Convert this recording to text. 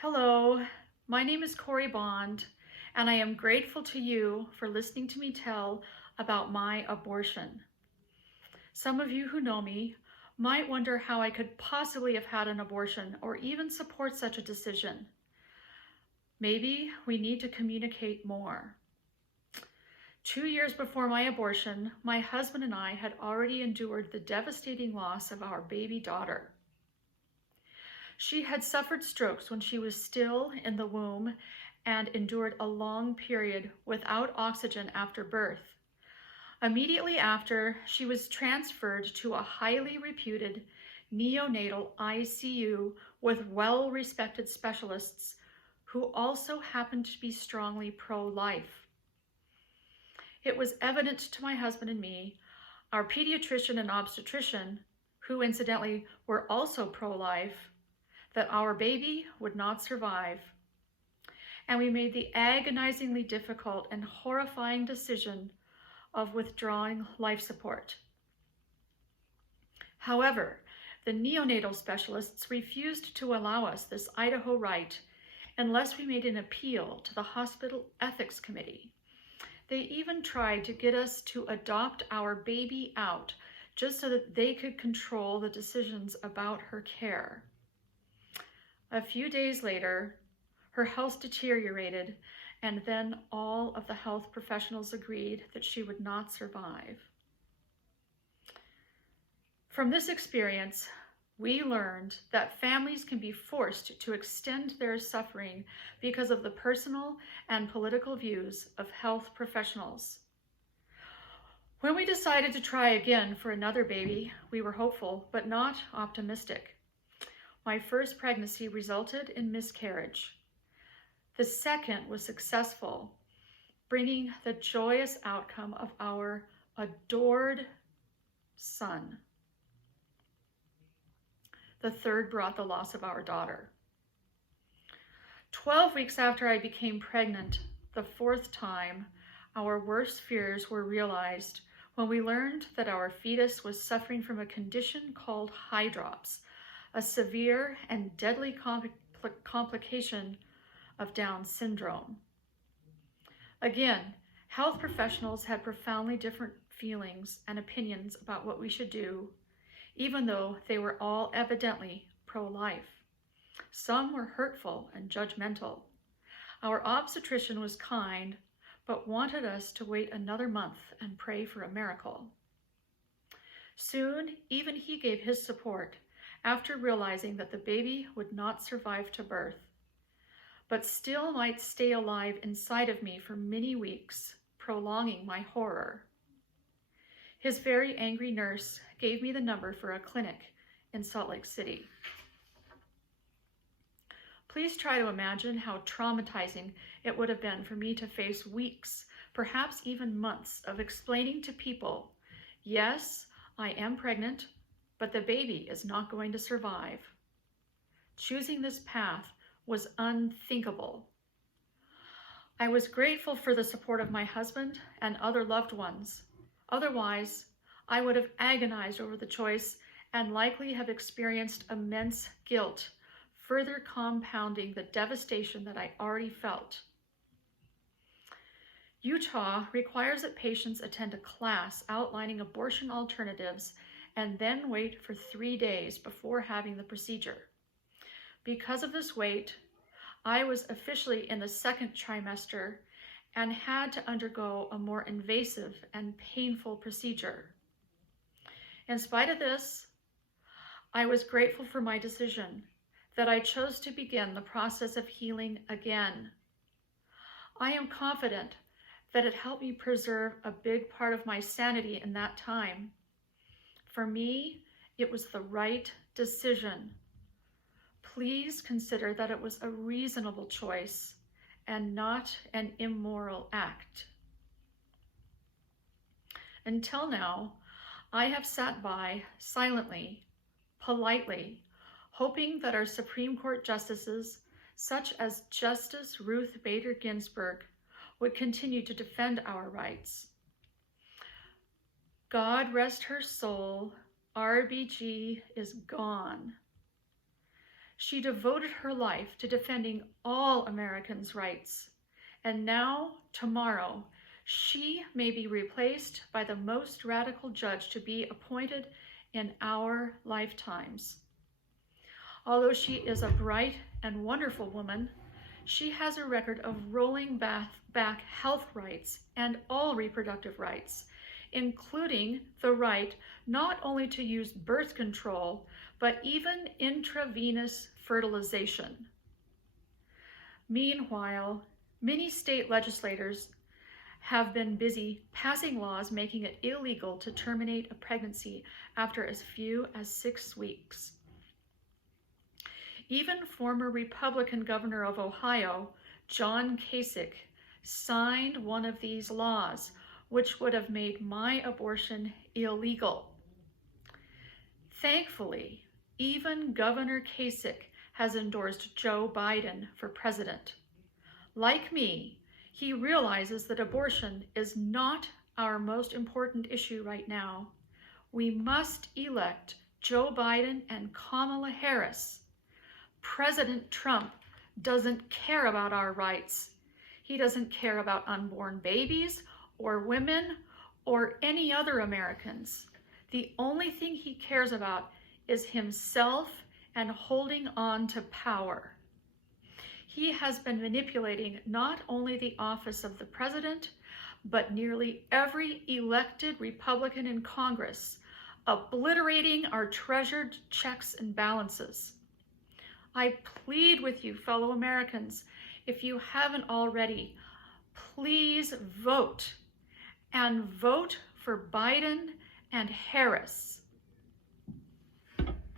Hello, my name is Corey Bond, and I am grateful to you for listening to me tell about my abortion. Some of you who know me might wonder how I could possibly have had an abortion or even support such a decision. Maybe we need to communicate more. 2 years before my abortion, my husband and I had already endured the devastating loss of our baby daughter. She had suffered strokes when she was still in the womb and endured a long period without oxygen after birth. Immediately after, she was transferred to a highly reputed neonatal ICU with well-respected specialists who also happened to be strongly pro-life. It was evident to my husband and me, our pediatrician and obstetrician, who incidentally were also pro-life, that our baby would not survive. And we made the agonizingly difficult and horrifying decision of withdrawing life support. However, the neonatal specialists refused to allow us this Idaho right unless we made an appeal to the hospital ethics committee. They even tried to get us to adopt our baby out just so that they could control the decisions about her care. A few days later, her health deteriorated, and then all of the health professionals agreed that she would not survive. From this experience, we learned that families can be forced to extend their suffering because of the personal and political views of health professionals. When we decided to try again for another baby, we were hopeful but not optimistic. My first pregnancy resulted in miscarriage. The second was successful, bringing the joyous outcome of our adored son. The third brought the loss of our daughter. 12 weeks after I became pregnant, the fourth time, our worst fears were realized when we learned that our fetus was suffering from a condition called hydrops, a severe and deadly complication of Down syndrome. Again, health professionals had profoundly different feelings and opinions about what we should do, even though they were all evidently pro-life. Some were hurtful and judgmental. Our obstetrician was kind, but wanted us to wait another month and pray for a miracle. Soon, even he gave his support after realizing that the baby would not survive to birth, but still might stay alive inside of me for many weeks, prolonging my horror. His very angry nurse gave me the number for a clinic in Salt Lake City. Please try to imagine how traumatizing it would have been for me to face weeks, perhaps even months, of explaining to people, yes, I am pregnant, but the baby is not going to survive. Choosing this path was unthinkable. I was grateful for the support of my husband and other loved ones. Otherwise, I would have agonized over the choice and likely have experienced immense guilt, further compounding the devastation that I already felt. Utah requires that patients attend a class outlining abortion alternatives and then wait for 3 days before having the procedure. Because of this wait, I was officially in the second trimester and had to undergo a more invasive and painful procedure. In spite of this, I was grateful for my decision, that I chose to begin the process of healing again. I am confident that it helped me preserve a big part of my sanity in that time. For me, it was the right decision. Please consider that it was a reasonable choice and not an immoral act. Until now, I have sat by silently, politely, hoping that our Supreme Court justices, such as Justice Ruth Bader Ginsburg, would continue to defend our rights. God rest her soul, RBG is gone. She devoted her life to defending all Americans' rights. And now, tomorrow, she may be replaced by the most radical judge to be appointed in our lifetimes. Although she is a bright and wonderful woman, she has a record of rolling back health rights and all reproductive rights, including the right not only to use birth control, but even intravenous fertilization. Meanwhile, many state legislators have been busy passing laws making it illegal to terminate a pregnancy after as few as 6 weeks. Even former Republican governor of Ohio, John Kasich, signed one of these laws, which would have made my abortion illegal. Thankfully, even Governor Kasich has endorsed Joe Biden for president. Like me, he realizes that abortion is not our most important issue right now. We must elect Joe Biden and Kamala Harris. President Trump doesn't care about our rights. He doesn't care about unborn babies or women or any other Americans. The only thing he cares about is himself and holding on to power. He has been manipulating not only the office of the president, but nearly every elected Republican in Congress, obliterating our treasured checks and balances. I plead with you, fellow Americans, if you haven't already, please vote, and vote for Biden and Harris.